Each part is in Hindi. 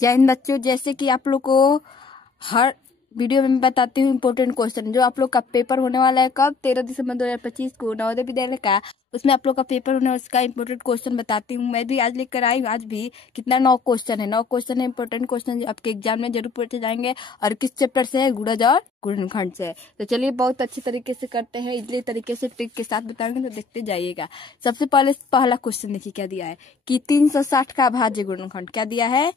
जय हिंद बच्चों। जैसे कि आप लोग को हर वीडियो में मैं बताती हूँ इम्पोर्टेंट क्वेश्चन जो आप लोग का पेपर होने वाला है कब 13 दिसंबर 2025 को नवोदय विद्यालय का, उसमें आप लोग का पेपर होने उसका इम्पोर्टेंट क्वेश्चन बताती हूँ। मैं भी आज लेकर आई हूँ। आज भी कितना 9 क्वेश्चन है, 9 क्वेश्चन है इम्पोर्टेंट क्वेश्चन आपके एग्जाम में जरूर पूछे जाएंगे। और किस चैप्टर से है? गुणज और गुणनखंड से। तो चलिए बहुत अच्छी तरीके से करते हैं, इजली तरीके से ट्रिक के साथ बताएंगे तो देखते जाइएगा। सबसे पहले पहला क्वेश्चन देखिए क्या दिया है कि 360 का अभाज्य गुणनखंड। क्या दिया है?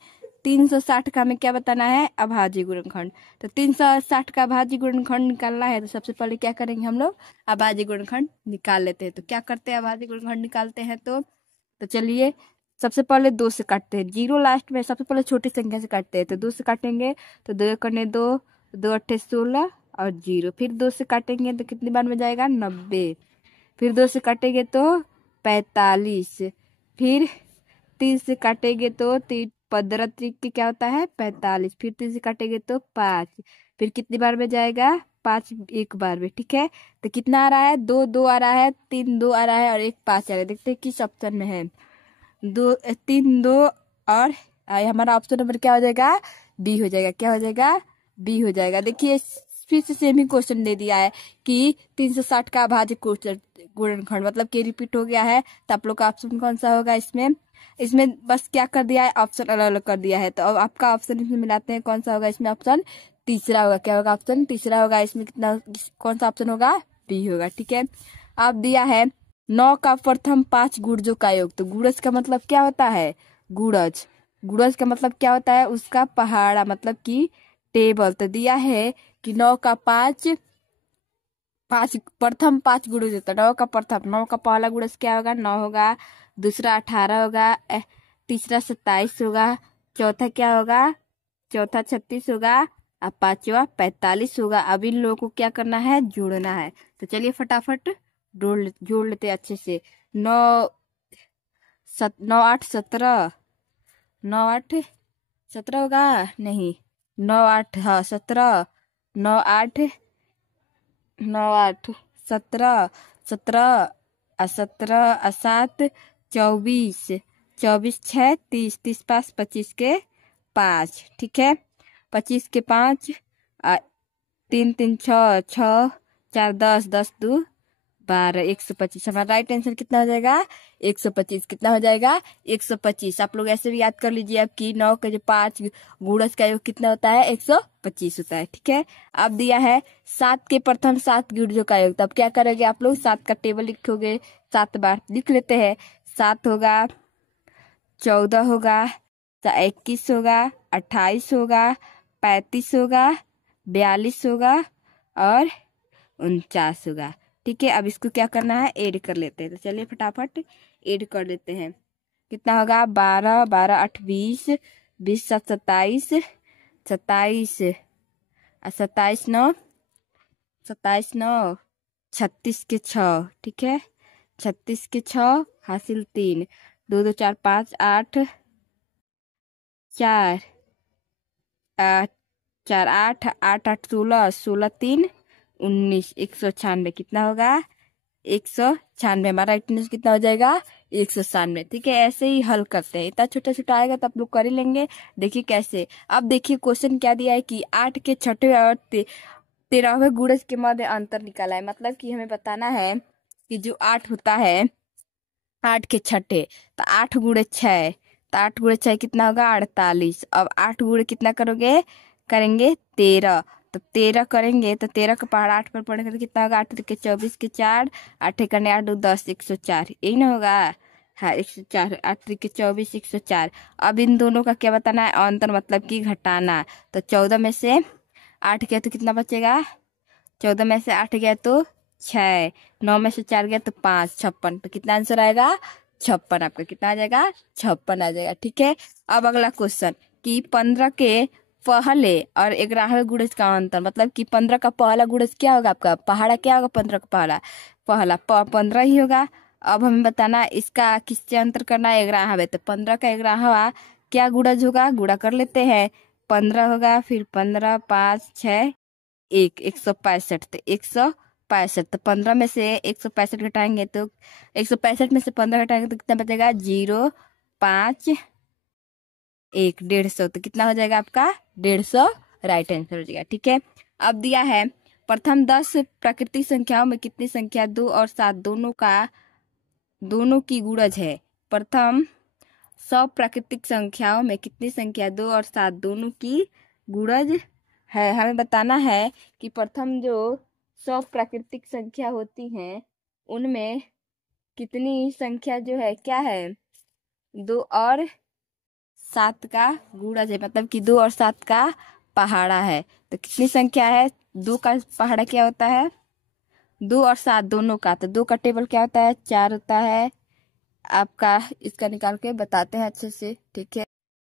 360 का हमें क्या बताना है? अभाज्य गुणनखंड। तो 360 का अभाज्य गुणनखंड निकालना है तो सबसे पहले क्या करेंगे हम लोग? अभाज्य गुणनखंड निकाल लेते हैं। तो क्या करते हैं? अभाज्य गुणनखंड निकालते हैं तो चलिए सबसे पहले 2 से काटते हैं। 0 लास्ट में सबसे पहले छोटी संख्या से काटते हैं। तो 2 से काटेंगे तो 2 करने 2, 2 अट्ठे 16 और 0। फिर 2 से काटेंगे तो कितनी बार में जाएगा? 90। फिर 2 से काटेंगे तो 45। फिर 3 से काटेंगे तो 15 त्रिक के क्या होता है? 45। फिर 3 से काटेंगे तो 5। फिर कितनी बार में जाएगा? 5 एक बार में। ठीक है, तो कितना आ रहा है? 2 2 आ रहा है, 3 2 आ रहा है और 1 5 आ रहा है। देखते हैं किस ऑप्शन में है। 2 3 2 और हमारा ऑप्शन नंबर क्या हो जाएगा? बी हो जाएगा। क्या हो जाएगा? बी हो जाएगा। देखिए फिर से सेम ही क्वेश्चन दे दिया है कि 360 का अभाज्य गुणनखंड, मतलब कि रिपीट हो गया है। तो आप लोग का ऑप्शन कौन सा होगा? इसमें बस क्या कर दिया है? ऑप्शन अलग अलग कर दिया है। तो अब आपका ऑप्शन इसमें मिलाते हैं, कौन सा होगा? इसमें ऑप्शन तीसरा होगा। क्या होगा? ऑप्शन तीसरा होगा। इसमें कितना कौन सा ऑप्शन होगा? बी होगा। ठीक है, अब दिया है 9 का प्रथम 5 गुणजों का योग। तो गुणज का मतलब क्या होता है? गुणज गुणज का मतलब क्या होता है? उसका पहाड़ा, मतलब कि टेबल। तो दिया है कि 9 का 5 प्रथम 5 गुणज होता है। 9 का प्रथम, 9 का पहला गुणज क्या होगा? 9 होगा। दूसरा 18 होगा। तीसरा 27 होगा। चौथा क्या होगा? चौथा 36 होगा और पांचवा 45 होगा। अब इन लोगों को क्या करना है? जोड़ना है। तो चलिए फटाफट जोड़ लेते हैं अच्छे से। 9 9 8 17, 9 8 17 होगा नहीं, 9 8 हाँ 17, 9 8 9 8 17, 17 और 17 और 7 24, 24 6 30, 30 5 25 के 5। ठीक है, 25 के 5 3 3 6 6 4 10 10 2 12, 125। हमारा राइट आंसर कितना हो जाएगा? 125। कितना हो जाएगा? 125। आप लोग ऐसे भी याद कर लीजिए अब कि 9 का जो 5 गुणज का योग कितना होता है? 125 होता है। ठीक है, अब दिया है 7 के प्रथम 7 गुणजों का योग। तब क्या करोगे आप लोग? 7 का टेबल लिखोगे, 7 बार लिख लेते हैं। 7 होगा, 14 होगा, 21 होगा, 28 होगा, 35 होगा, 42 होगा और 49 होगा। ठीक है, अब इसको क्या करना है? ऐड कर लेते हैं। तो चलिए फटाफट ऐड कर लेते हैं। कितना होगा? 12 12 8 20, 20 7 27, 27 और 27 9, 27 9 36 के 6। ठीक है, 36 के 6 हासिल 3, 2 2 4 5 8 4 4 8 8 8 16, 16 3 19, 196। कितना होगा? 196। हमारा राइट आंसर कितना हो जाएगा? 196। ठीक है, ऐसे ही हल करते हैं। इतना छोटा छोटा आएगा तो आप लोग कर ही लेंगे। देखिए कैसे। अब देखिए क्वेश्चन क्या दिया है कि 8 के छठे और 13वें गुणज के मध्य अंतर निकाला है। मतलब कि हमें बताना है कि जो 8 होता है, 8 के छठे, तो 8 गुणे 6, तो 8 गुणे 6 कितना होगा? 48। अब 8 गुणे कितना करेंगे 13। तो 13 करेंगे तो 13 का पहाड़ 8 पर पड़ेगा तो कितना होगा? 8 के 24 के 4, 8 करने 8 2 10, 104। यही ना होगा? हाँ 104। 8 के 24, 104। अब इन दोनों का क्या बताना है? अंतर, मतलब कि घटाना। तो 14 में से 8 गया तो कितना बचेगा? 14 में से 8 गया तो 6, 9 में से 4 गया तो 5, 56। तो कितना आंसर आएगा? 56। आपका कितना आ जाएगा? 56 आ जाएगा। ठीक है, अब अगला क्वेश्चन कि 15 के पहले और 11वें गुणज का अंतर, मतलब कि 15 का पहला गुणज क्या होगा? आपका पहाड़ा क्या होगा? 15 का पहला 15 ही होगा। अब हमें बताना इसका किससे अंतर करना है? 11वें। तो 15 का 11वां क्या गुणज होगा? गुणा कर लेते हैं। 15 होगा, फिर 15 5 6 1, 165। तो 165, तो 15 में से 165 घटाएंगे तो 165 में से 15 घटाएंगे तो कितना बचेगा? 0 5 1, 150, तो कितना हो जाएगा आपका 150 राइट आंसर हो जाएगा। ठीक है, अब दिया है प्रथम 10 प्राकृतिक संख्याओं में कितनी संख्या 2 और 7 दोनों की गुणज है। प्रथम 100 प्राकृतिक संख्याओं में कितनी संख्या 2 और 7 दोनों की गुणज है। हमें बताना है कि प्रथम जो 100 प्राकृतिक संख्या होती हैं उनमें कितनी संख्या जो है क्या है 2 और 7 का गुणज है, मतलब कि 2 और 7 का पहाड़ा है। तो कितनी संख्या है 2 का पहाड़ा क्या होता है 2 और 7 दोनों का, तो 2 का टेबल क्या होता है 4 होता है आपका। इसका निकाल के बताते हैं अच्छे से। ठीक है,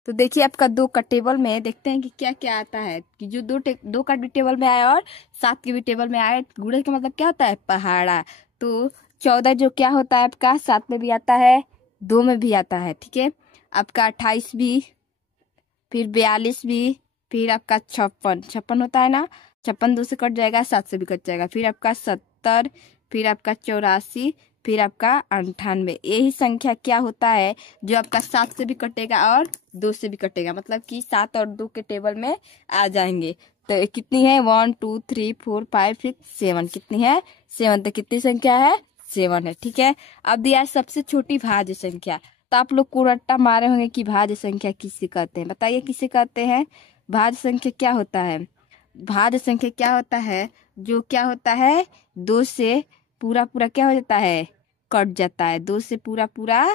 तो देखिए आपका 2 का टेबल में देखते हैं कि क्या क्या आता है, कि जो 2 का भी टेबल में आया और 7 के भी टेबल में आए, गुणज का मतलब क्या होता है पहाड़ा। तो 14 जो क्या होता है आपका 7 में भी आता है 2 में भी आता है। ठीक है, आपका 28 भी, फिर 42 भी, फिर आपका 56 होता है ना, 56 2 से कट जाएगा 7 से भी कट जाएगा, फिर आपका 70, फिर आपका 84, फिर आपका 98। यही संख्या क्या होता है जो आपका 7 से भी कटेगा और 2 से भी कटेगा, मतलब कि 7 और 2 के टेबल में आ जाएंगे। तो कितनी है 1 2 3 4 5 6 7, कितनी है 7, तो कितनी संख्या है 7 है। ठीक है, अब दिया है सबसे छोटी भाज्य संख्या। तो आप लोग को रट्टा मारे होंगे कि भाज्य संख्या किसे कहते हैं, बताइए किसे कहते हैं। भाज्य संख्या क्या होता है, भाज्य संख्या क्या होता है जो क्या होता है 2 से पूरा पूरा क्या हो जाता है कट जाता है, 2 से पूरा पूरा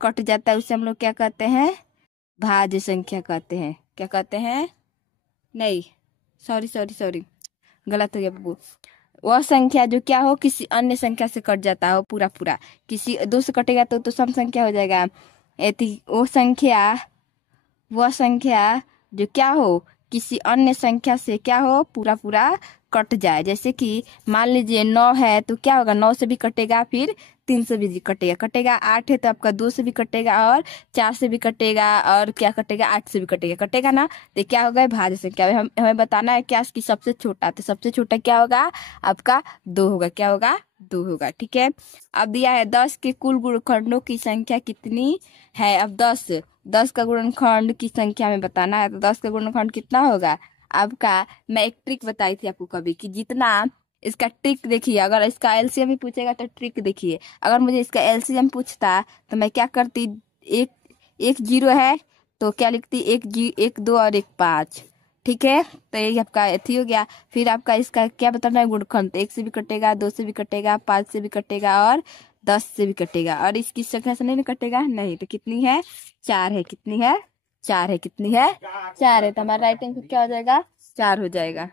कट जाता है, उसे हम लोग क्या कहते हैं भाज्य संख्या कहते हैं। क्या कहते हैं, नहीं सॉरी गलत हो गया बब्बू। वह संख्या जो क्या हो किसी अन्य संख्या से कट जाता हो पूरा पूरा, किसी 2 से कटेगा तो सम संख्या हो जाएगा। वह संख्या जो क्या हो किसी अन्य संख्या से क्या हो पूरा पूरा कट जाए। जैसे कि मान लीजिए 9 है तो क्या होगा 9 से भी कटेगा, फिर 3 से भी कटेगा। 8 है तो आपका 2 से भी कटेगा और 4 से भी कटेगा और क्या कटेगा 8 से भी कटेगा ना। तो क्या होगा भाज्य संख्या। हमें बताना है क्या कि सबसे छोटा, तो सबसे छोटा क्या होगा आपका 2 होगा। क्या होगा 2 होगा। ठीक है, अब दिया है 10 के कुल गुणनखंडों की संख्या कितनी है। अब 10 का गुणनखंड की संख्या में बताना है, तो 10 का गुणनखंड कितना होगा आपका। मैं एक ट्रिक बताई थी आपको कभी कि जितना इसका ट्रिक देखिए, अगर इसका एलसीएम भी पूछेगा तो ट्रिक देखिए। अगर मुझे इसका एलसीएम पूछता तो मैं क्या करती, एक 0 है तो क्या लिखती 1 2 और 1 5। ठीक है, तो ये आपका एथी हो गया। फिर आपका इसका क्या बताना है गुणनखंड, तो 1 से भी कटेगा 2 से भी कटेगा 5 से भी कटेगा और 10 से भी कटेगा, और इसकी संख्या से नहीं कटेगा नहीं। तो कितनी है 4 है, कितनी है 4 है, कितनी है 4 है। तो हमारा राइट आंसर क्या हो जाएगा 4 हो जाएगा।